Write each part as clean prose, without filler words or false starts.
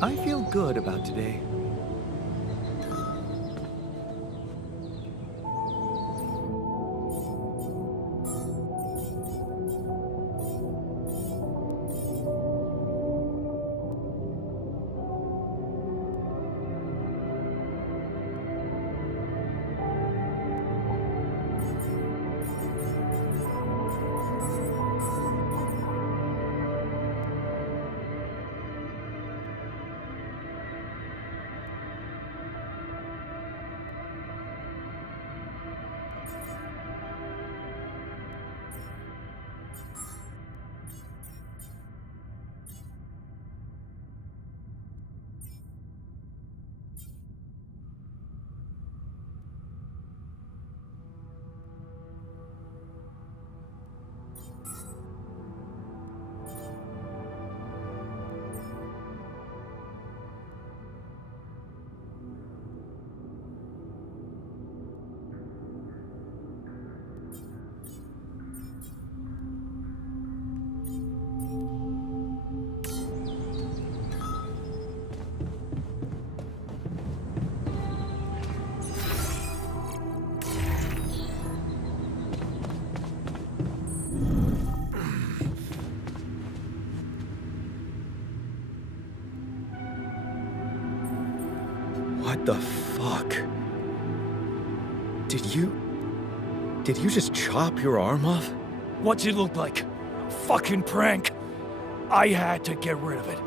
I feel good about today. What the fuck? Did you just chop your arm off? What's it look like? A fucking prank. I had to get rid of it.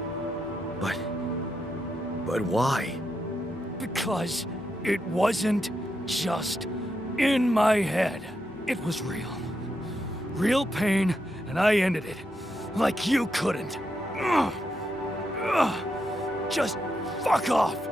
But why? Because it wasn't just in my head. It was real. Real pain, and I ended it. Like you couldn't. Ugh. Ugh. Just fuck off.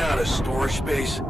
out of storage space?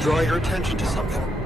draw your attention to something.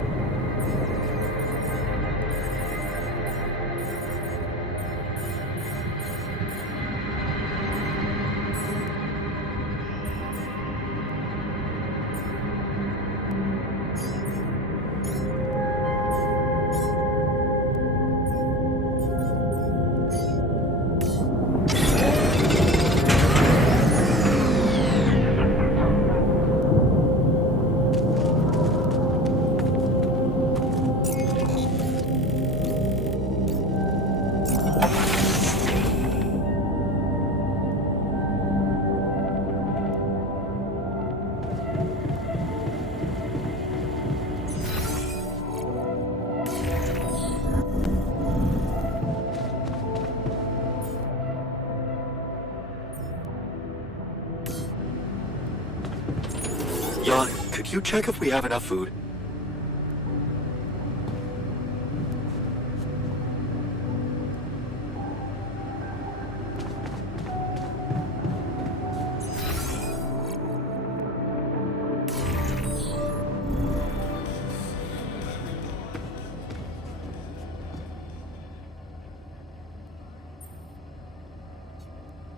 Yawn, could you check if we have enough food?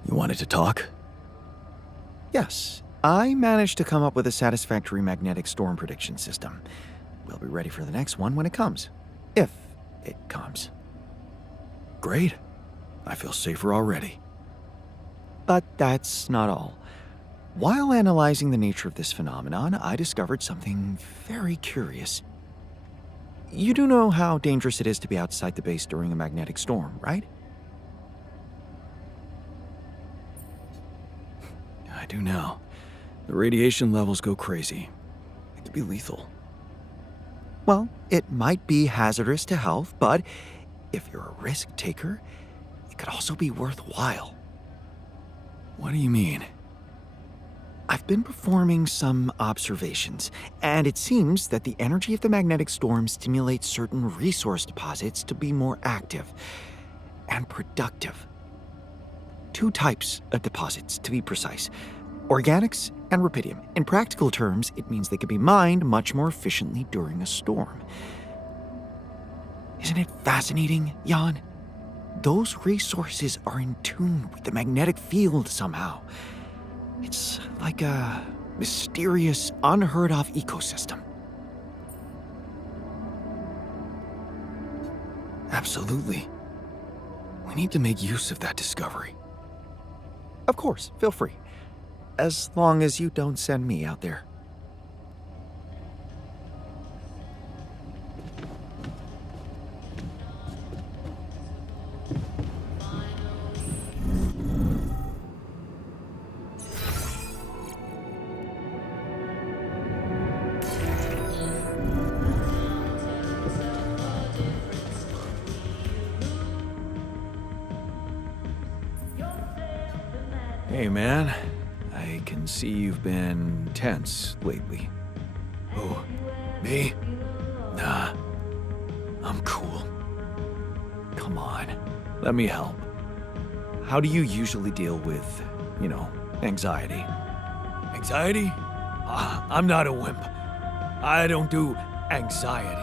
You wanted to talk? Yes, I managed to come up with a satisfactory magnetic storm prediction system. We'll be ready for the next one when it comes. If it comes. Great. I feel safer already. But that's not all. While analyzing the nature of this phenomenon, I discovered something very curious. You do know how dangerous it is to be outside the base during a magnetic storm, right? I do now. The radiation levels go crazy. It could be lethal. Well, it might be hazardous to health, but if you're a risk taker, it could also be worthwhile. What do you mean? I've been performing some observations, and it seems that the energy of the magnetic storm stimulates certain resource deposits to be more active and productive. Two types of deposits, to be precise. Organics and rubidium. In practical terms, it means they can be mined much more efficiently during a storm. Isn't it fascinating, Jan? Those resources are in tune with the magnetic field somehow. It's like a mysterious, unheard-of ecosystem. Absolutely. We need to make use of that discovery. Of course, feel free. As long as you don't send me out there. Hey, man. I can see you've been tense lately. Oh, me? Nah, I'm cool. Come on, let me help. How do you usually deal with, anxiety? Anxiety? I'm not a wimp. I don't do anxiety.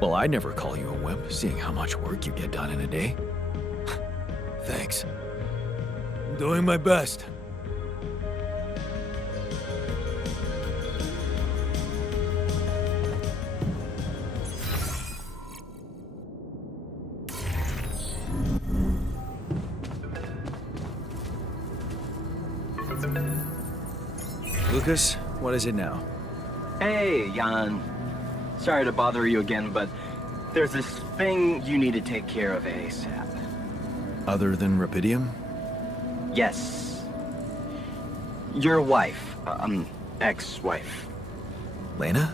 Well, I'd never call you a wimp, seeing how much work you get done in a day. Thanks. I'm doing my best. Lucas, what is it now? Hey, Jan. Sorry to bother you again, but there's this thing you need to take care of ASAP. Other than rubidium? Yes. Your wife, ex-wife. Lena?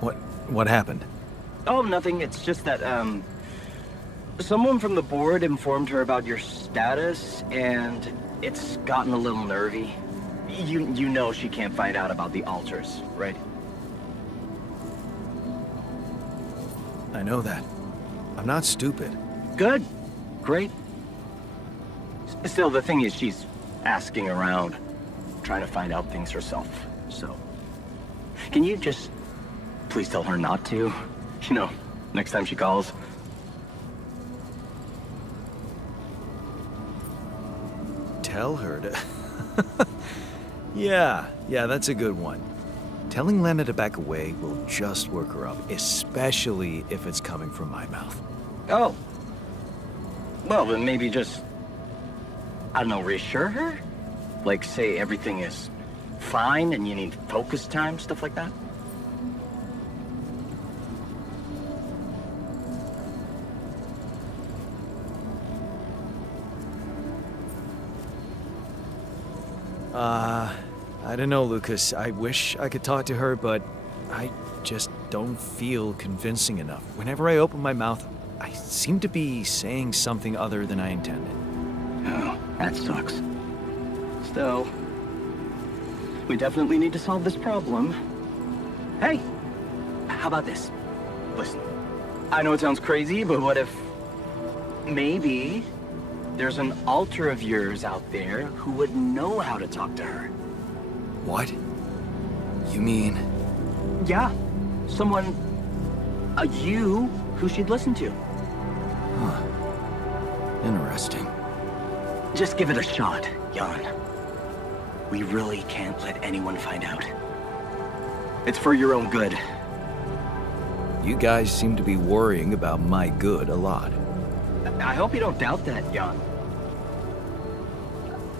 What happened? Oh, nothing. It's just that, someone from the board informed her about your status, and it's gotten a little nervy. You know she can't find out about the altars, right? I know that. I'm not stupid. Good. Great. Still, the thing is, she's asking around, trying to find out things herself, so... Can you just please tell her not to? You know, next time she calls. Tell her to... Yeah, that's a good one. Telling Lena to back away will just work her up, especially if it's coming from my mouth. Oh. Well, then maybe just... I don't know, reassure her? Like, say everything is fine and you need focus time, stuff like that? I don't know, Lucas. I wish I could talk to her, but I just don't feel convincing enough. Whenever I open my mouth, I seem to be saying something other than I intended. Oh, that sucks. Still, we definitely need to solve this problem. Hey, how about this? Listen, I know it sounds crazy, but what if maybe there's an alter of yours out there who would know how to talk to her? What? You mean... Yeah, someone, a you, who she'd listen to. Huh. Interesting. Just give it a shot, Jan. We really can't let anyone find out. It's for your own good. You guys seem to be worrying about my good a lot. I hope you don't doubt that, Jan.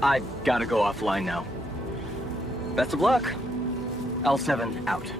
I gotta go offline now. Best of luck. L7 out.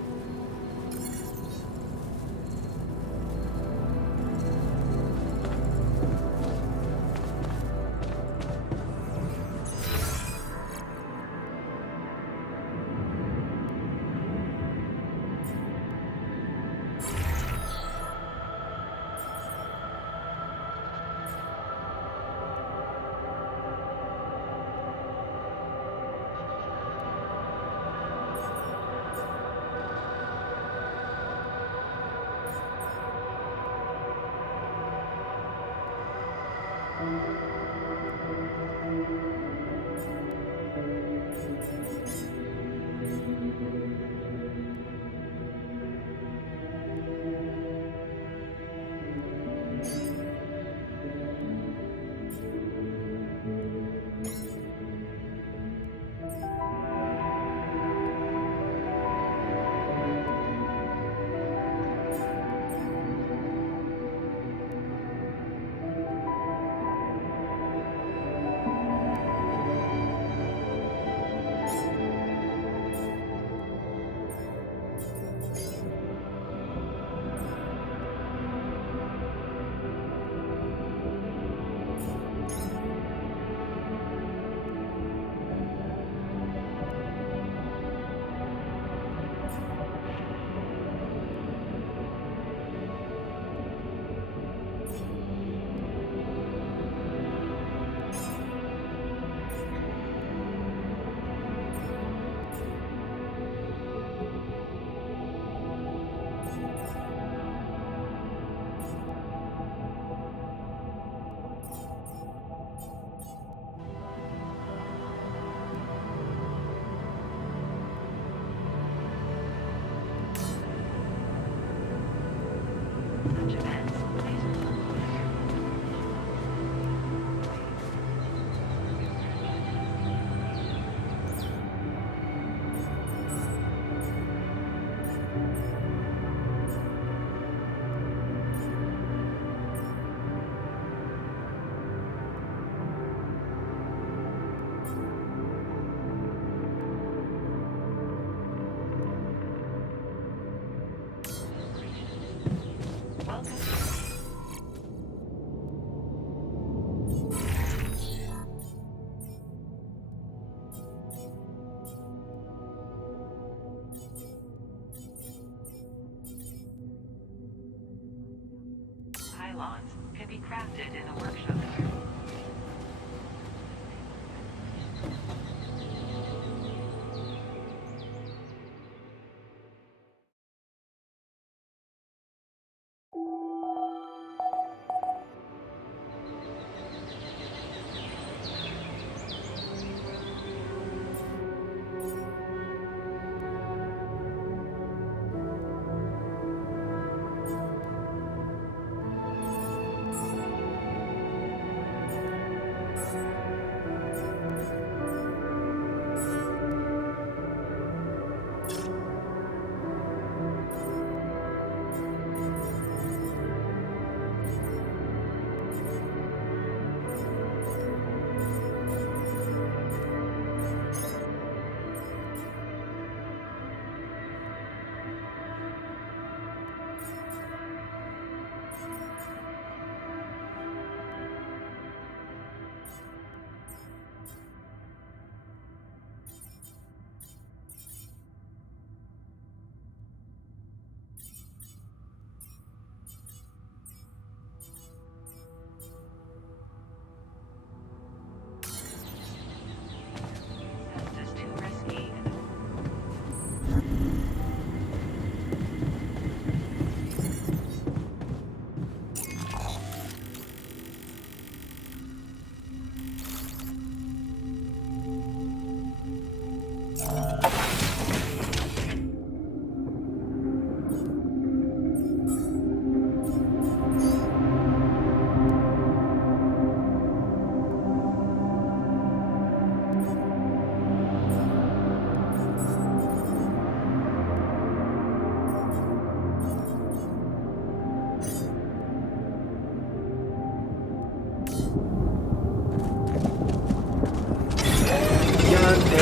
Pylons can be crafted in a workshop.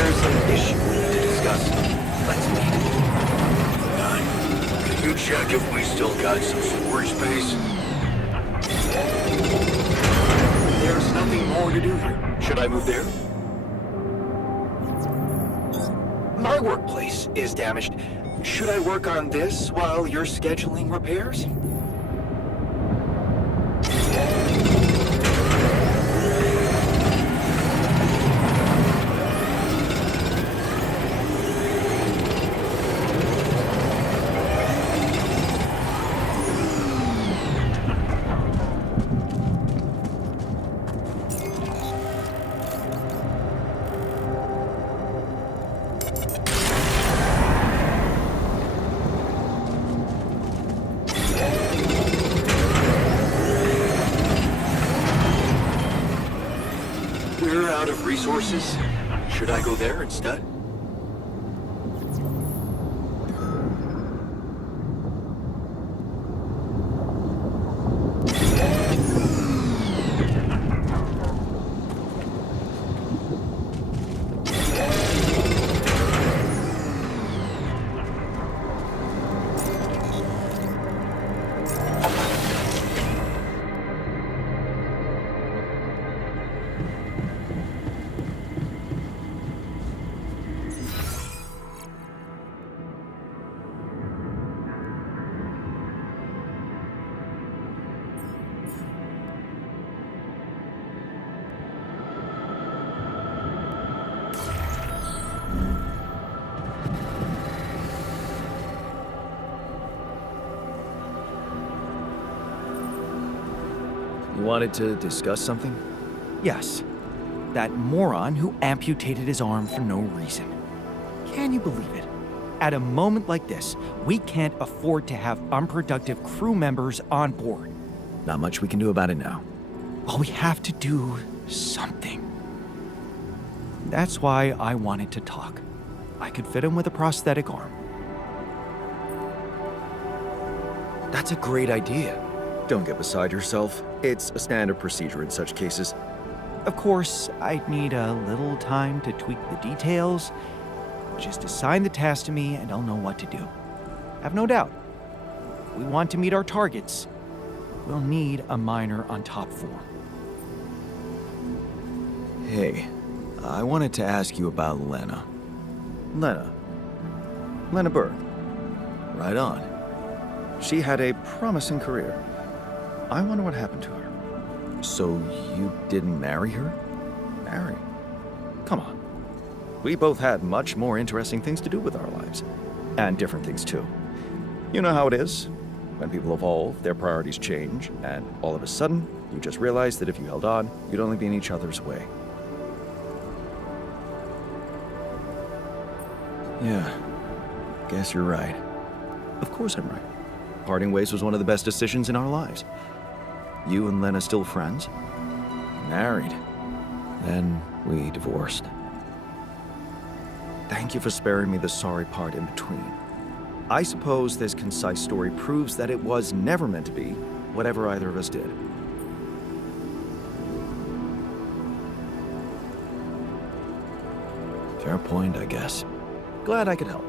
There's an issue we need to discuss. Let's meet. Can you check if we still got some storage space? There's nothing more to do here. Should I move there? My workplace is damaged. Should I work on this while you're scheduling repairs? We're out of resources. Should I go there instead? You wanted to discuss something? Yes. That moron who amputated his arm for no reason. Can you believe it? At a moment like this, we can't afford to have unproductive crew members on board. Not much we can do about it now. Well, we have to do something. That's why I wanted to talk. I could fit him with a prosthetic arm. That's a great idea. Don't get beside yourself. It's a standard procedure in such cases. Of course, I'd need a little time to tweak the details. Just assign the task to me and I'll know what to do. Have no doubt. If we want to meet our targets, we'll need a miner on top 4. Hey, I wanted to ask you about Lena. Lena Berg. Right on. She had a promising career. I wonder what happened to her. So you didn't marry her? Marry? Come on. We both had much more interesting things to do with our lives. And different things too. You know how it is. When people evolve, their priorities change, and all of a sudden, you just realize that if you held on, you'd only be in each other's way. Yeah, guess you're right. Of course I'm right. Parting ways was one of the best decisions in our lives. You and Lena still friends? Married. Then we divorced. Thank you for sparing me the sorry part in between. I suppose this concise story proves that it was never meant to be whatever either of us did. Fair point, I guess. Glad I could help.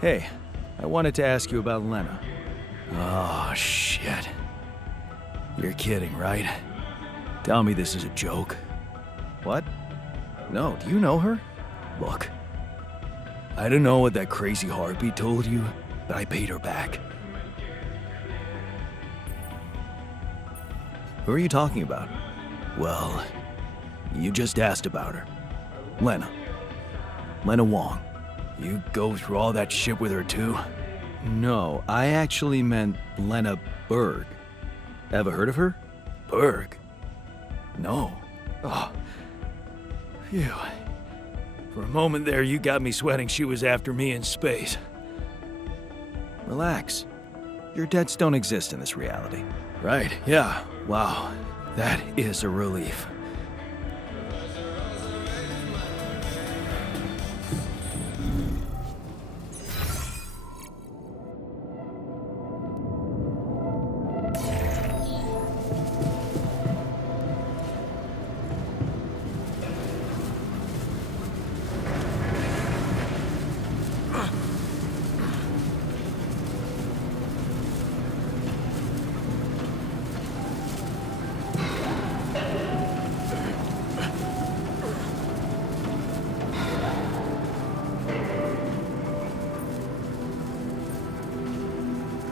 Hey, I wanted to ask you about Lena. Oh, shit. You're kidding, right? Tell me this is a joke. What? No, do you know her? Look, I don't know what that crazy heartbeat told you, but I paid her back. Who are you talking about? Well, you just asked about her. Lena Wong. You go through all that shit with her too? No, I actually meant Lena Berg. Ever heard of her? Berg? No. Oh. Phew. For a moment there, you got me sweating she was after me in space. Relax. Your debts don't exist in this reality. Right, yeah. Wow. That is a relief.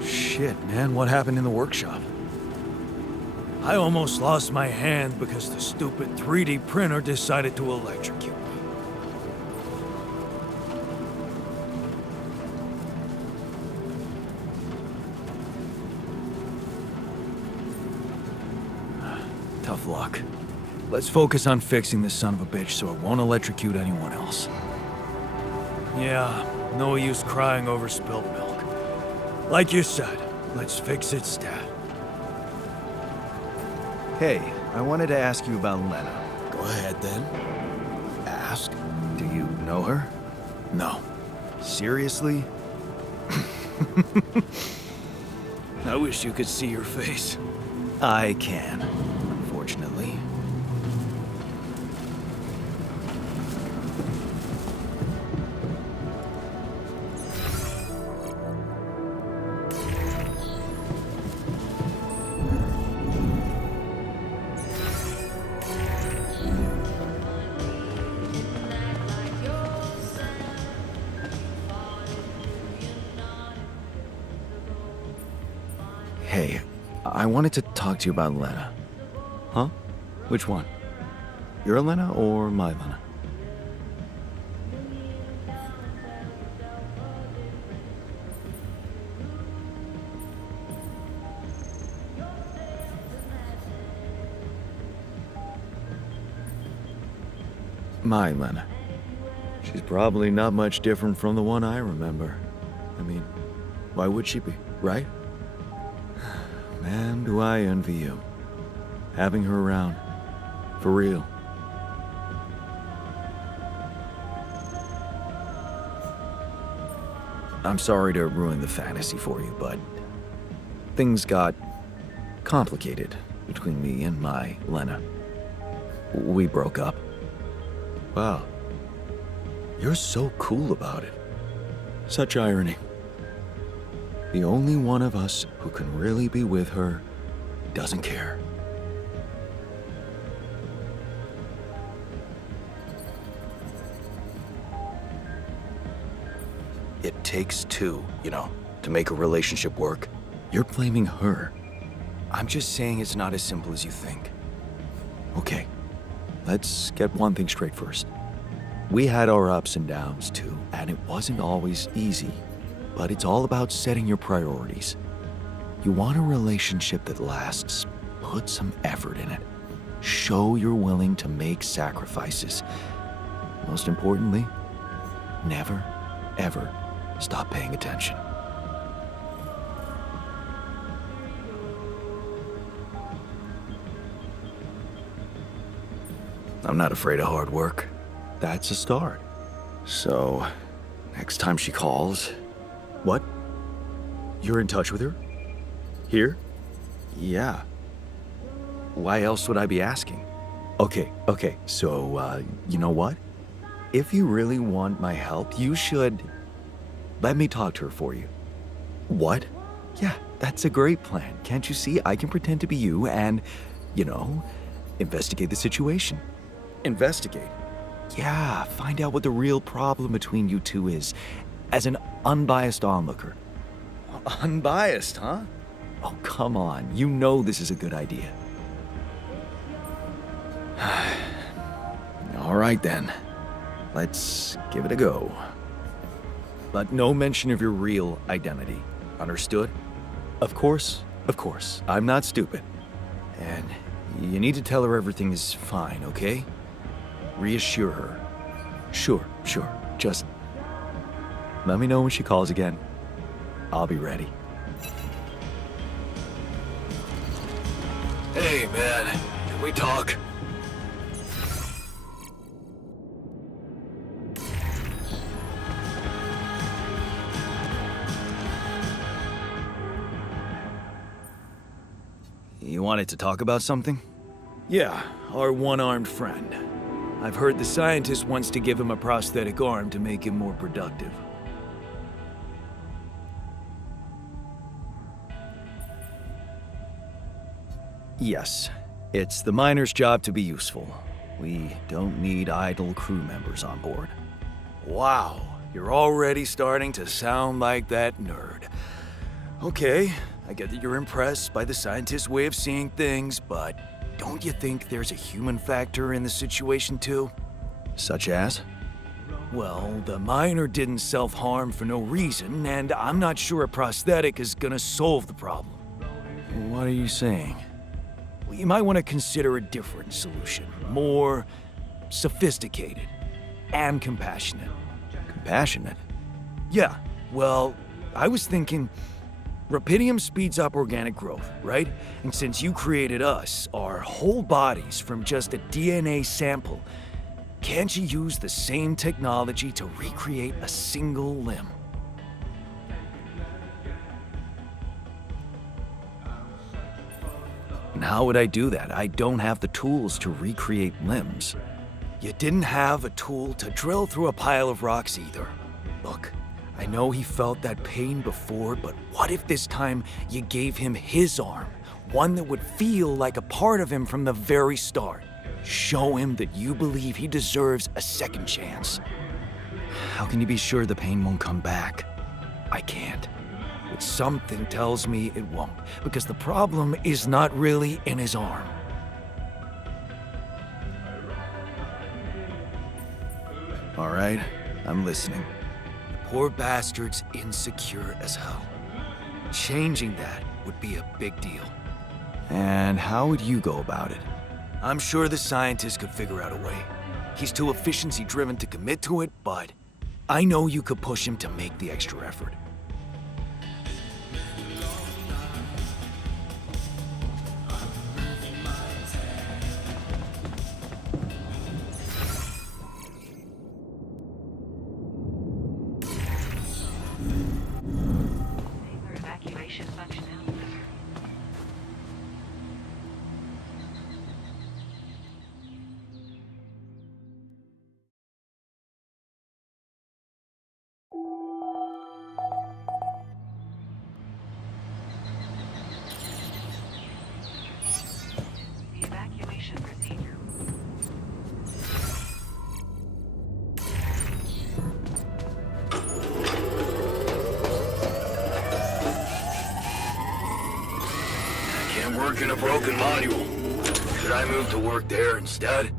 Shit, man, what happened in the workshop? I almost lost my hand because the stupid 3D printer decided to electrocute me. Tough luck. Let's focus on fixing this son of a bitch so it won't electrocute anyone else. Yeah, no use crying over spilled milk. Like you said, let's fix it stat. Hey, I wanted to ask you about Lena. Go ahead then. Ask? Do you know her? No. Seriously? I wish you could see your face. I can, unfortunately. Hey, I wanted to talk to you about Lena. Huh? Which one? Your Lena or my Lena? My Lena. She's probably not much different from the one I remember. I mean, why would she be, right? Man, do I envy you. Having her around. For real. I'm sorry to ruin the fantasy for you, but things got complicated between me and my Lena. We broke up. Wow. You're so cool about it. Such irony. The only one of us who can really be with her doesn't care. It takes two, you know, to make a relationship work. You're blaming her. I'm just saying it's not as simple as you think. Okay, let's get one thing straight first. We had our ups and downs too, and it wasn't always easy. But it's all about setting your priorities. You want a relationship that lasts, put some effort in it. Show you're willing to make sacrifices. Most importantly, never, ever stop paying attention. I'm not afraid of hard work. That's a start. So, next time she calls... What? You're in touch with her? Here? Yeah. Why else would I be asking? Okay, so, you know what? If you really want my help, you should... let me talk to her for you. What? Yeah, that's a great plan. Can't you see? I can pretend to be you and, you know, investigate the situation. Investigate? Yeah, find out what the real problem between you two is. As an unbiased onlooker. Unbiased, huh? Oh, come on. You know this is a good idea. All right, then. Let's give it a go. But no mention of your real identity. Understood? Of course. I'm not stupid. And you need to tell her everything is fine, okay? Reassure her. Sure. Just let me know when she calls again. I'll be ready. Hey, man. Can we talk? You wanted to talk about something? Yeah, our one-armed friend. I've heard the scientist wants to give him a prosthetic arm to make him more productive. Yes, it's the miner's job to be useful. We don't need idle crew members on board. Wow, you're already starting to sound like that nerd. Okay, I get that you're impressed by the scientist's way of seeing things, but don't you think there's a human factor in the situation too? Such as? Well, the miner didn't self-harm for no reason, and I'm not sure a prosthetic is gonna solve the problem. What are you saying? Well, you might want to consider a different solution. More sophisticated and compassionate. Compassionate? Yeah, well, I was thinking Rapidium speeds up organic growth, right? And since you created us, our whole bodies from just a DNA sample, can't you use the same technology to recreate a single limb? And how would I do that? I don't have the tools to recreate limbs. You didn't have a tool to drill through a pile of rocks either. Look, I know he felt that pain before, but what if this time you gave him his arm? One that would feel like a part of him from the very start. Show him that you believe he deserves a second chance. How can you be sure the pain won't come back? I can't. But something tells me it won't, because the problem is not really in his arm. All right, I'm listening. Poor bastard's insecure as hell. Changing that would be a big deal. And how would you go about it? I'm sure the scientist could figure out a way. He's too efficiency-driven to commit to it, but I know you could push him to make the extra effort. Sailor evacuation functionality. The evacuation procedure. Can't work in a broken module. Should I move to work there instead?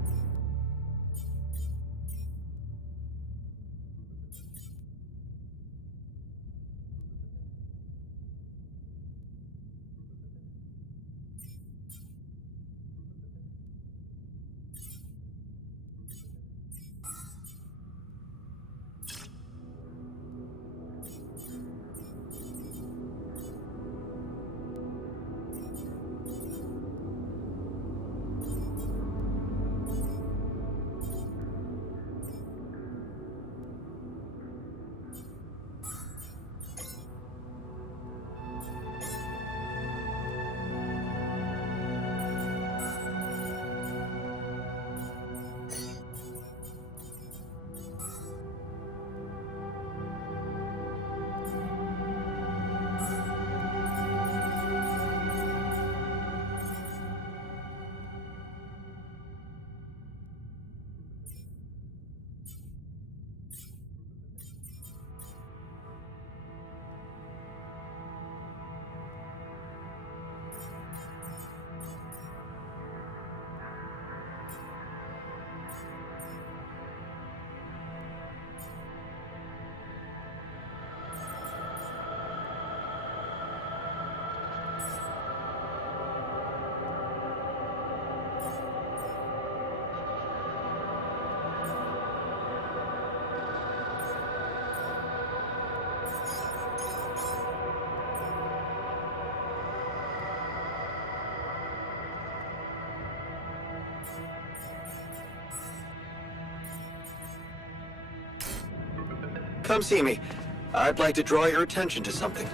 Come see me. I'd like to draw your attention to something.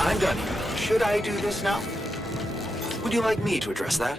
I'm done. Should I do this now? Would you like me to address that?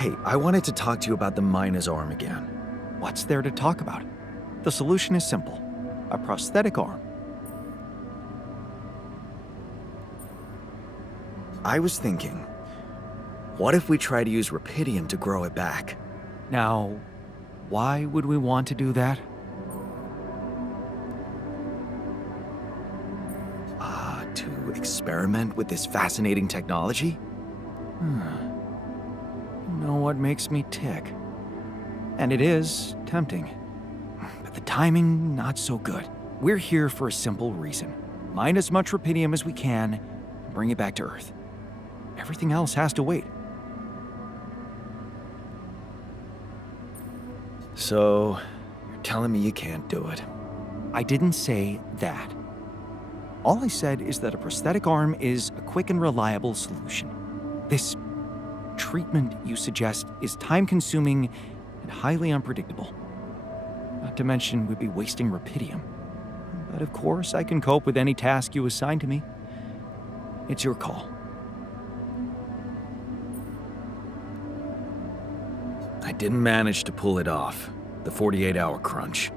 Hey, I wanted to talk to you about the Mina's arm again. What's there to talk about? The solution is simple. A prosthetic arm. I was thinking, what if we try to use rupidium to grow it back? Now, why would we want to do that? To experiment with this fascinating technology? You know what makes me tick? And it is tempting. But the timing, not so good. We're here for a simple reason. Mine as much rupidium as we can, and bring it back to Earth. Everything else has to wait. So, you're telling me you can't do it? I didn't say that. All I said is that a prosthetic arm is a quick and reliable solution. This treatment you suggest is time-consuming and highly unpredictable. Not to mention we'd be wasting rupidium. But of course, I can cope with any task you assign to me. It's your call. I didn't manage to pull it off. The 48-hour crunch.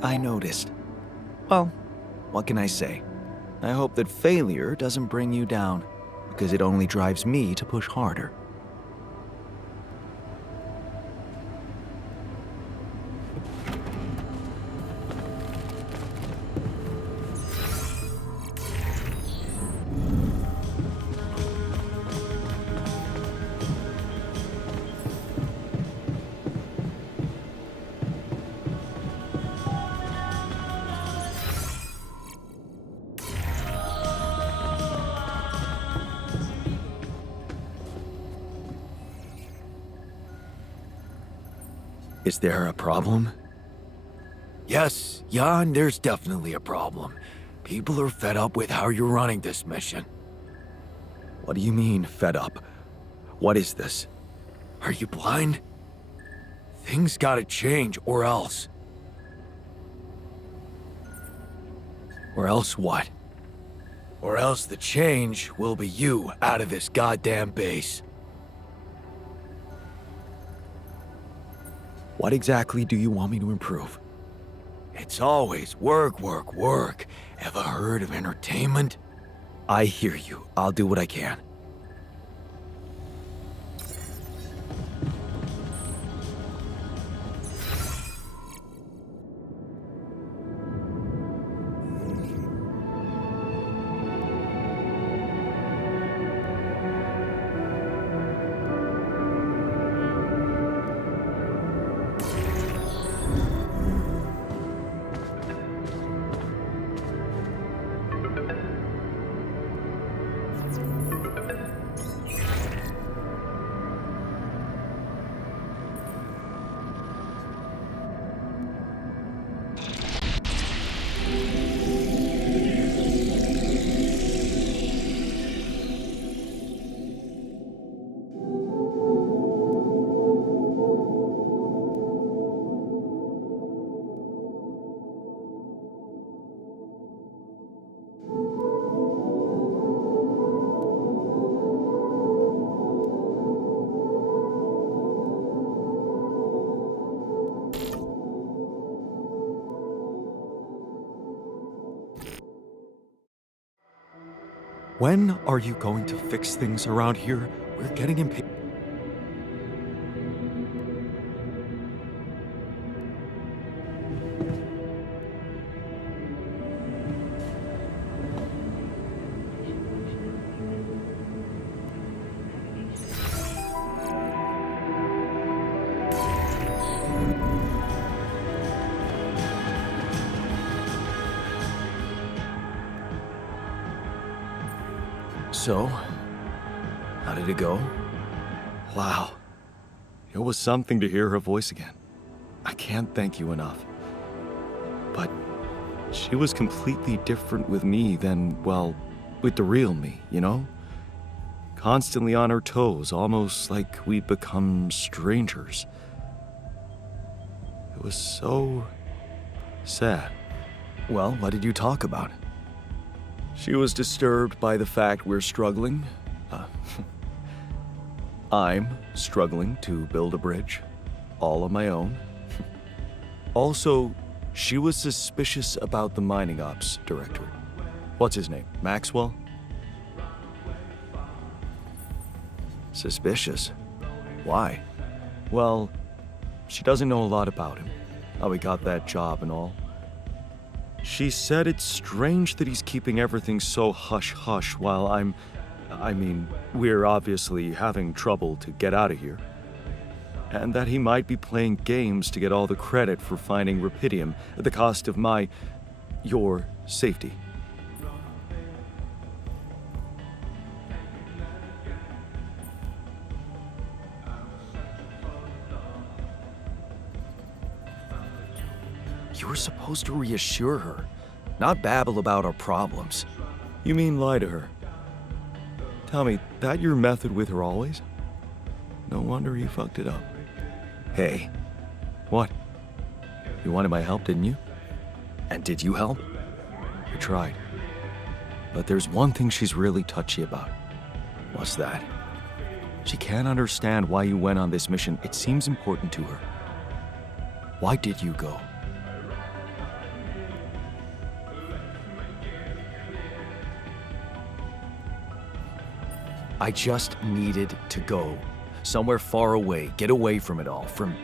I noticed. Well, what can I say? I hope that failure doesn't bring you down, because it only drives me to push harder. Is there a problem? Yes, Jan, there's definitely a problem. People are fed up with how you're running this mission. What do you mean, fed up? What is this? Are you blind? Things gotta change, or else. Or else what? Or else the change will be you out of this goddamn base. What exactly do you want me to improve? It's always work, work, work. Ever heard of entertainment? I hear you. I'll do what I can. When are you going to fix things around here? We're getting impatient. So, how did it go? Wow. It was something to hear her voice again. I can't thank you enough. But she was completely different with me than, well, with the real me, you know? Constantly on her toes, almost like we'd become strangers. It was so sad. Well, what did you talk about? She was disturbed by the fact we're struggling. I'm struggling to build a bridge, all on my own. Also, she was suspicious about the mining ops director. What's his name? Maxwell? Suspicious? Why? Well, she doesn't know a lot about him, how he got that job and all. She said it's strange that he's keeping everything so hush-hush while we're obviously having trouble to get out of here. And that he might be playing games to get all the credit for finding rubidium at the cost of your safety. You were supposed to reassure her, not babble about our problems. You mean lie to her? Tell me, that your method with her always? No wonder you fucked it up. Hey, What? You wanted my help, didn't you? and did you help? I tried. But there's one thing she's really touchy about. What's that? She can't understand why you went on this mission. It seems important to her. Why did you go? I just needed to go. Somewhere far away, get away from it all, from,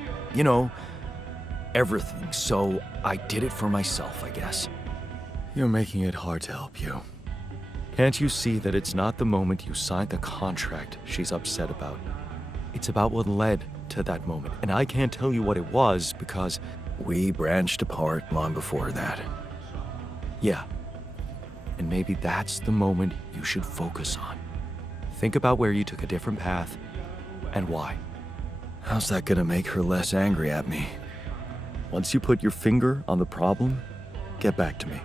everything. So I did it for myself, I guess. You're making it hard to help you. Can't you see that it's not the moment you signed the contract she's upset about? It's about what led to that moment, and I can't tell you what it was because, We branched apart long before that. yeah. And maybe that's the moment you should focus on. Think about where you took a different path and why. How's that gonna make her less angry at me? Once you put your finger on the problem, get back to me.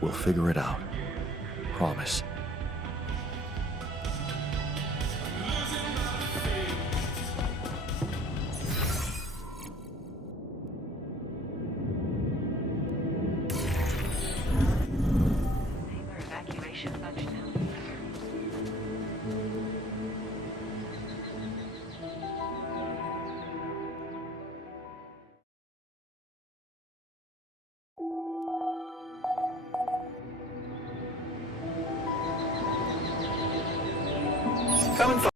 We'll figure it out. Promise. Hangar evacuation functional. Come and